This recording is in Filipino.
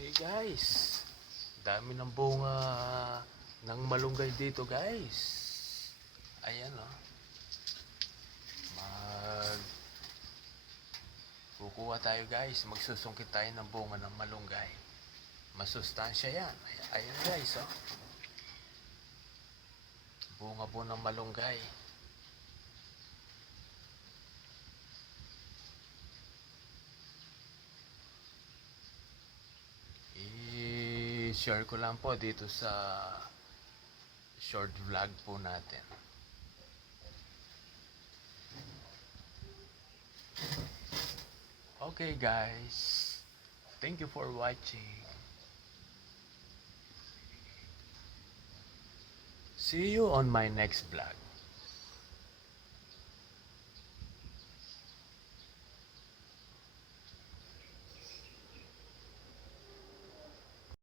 Hey guys, dami ng bunga ng malunggay dito guys. Ayan oh. Mag Kukuha tayo guys, magsusungkit tayo ng bunga ng malunggay. Masustansya yan. Ay- Ayan guys oh. Bunga po ng malunggay. I-share ko lang po dito sa short vlog po natin. Okay guys, thank you for watching. See you on my next vlog.